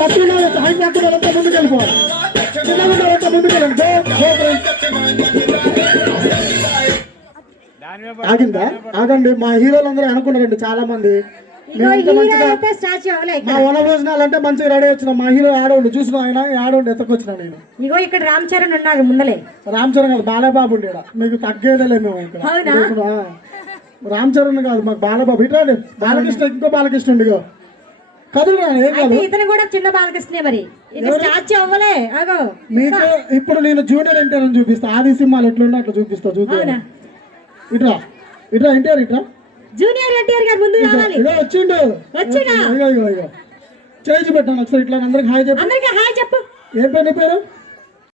తక్కువ హైట్ పట్టుకోవాలంటే ముందుకు వెళ్ళిపోవాలి. చిన్నగా ముందుకెళ్ళండి. ఆగిందా? ఆగండి. మా హీరోలు అందరూ అనుకున్నారండి చాలా మంది. మా వన భోజనాలు అంటే మంచిగా రెడీ వచ్చిన మా హీరో ఆడవుండు చూసిన ఆయన ఆడవుండి ఎత్తకొచ్చిన నేను. ఇగో ఇక్కడ రామ్ చరణ్ ఉన్నారు ముందలే. రామ్ చరణ్ కాదు బాలబాబు ఉండేడా మీకు తగ్గేదేలే మేము ఇక్కడ. రామ్ చరణ్ కాదు మాకు బాలబాబు. ఇట్లా బాలకృష్ణ ఇంకో బాలకృష్ణ ఉండిగో కదులు ఏం కాదు. ఇతను కూడా చిన్న బాలకృష్ణే మరి స్టాచ్యూ అవ్వలే. అగో మీకు ఇప్పుడు నేను జూనియర్ ఎన్టీఆర్ అని చూపిస్తా. ఆది సినిమాలు ఎట్లుండే అట్లా చూపిస్తా. చూద్దాం. ఇట్రా ఇట్రా ఎన్టీఆర్ ఇట్రా. జూనియర్ ఎన్టీఆర్ గారు ముందు రావాలి. ఇదో వచ్చిండు. చేసి పెట్టాను ఒకసారి. ఇట్లా అందరికి హాయ్ చెప్పు. అందరికి హాయ్ చెప్పు. ఏం పేరు నీ పేరు?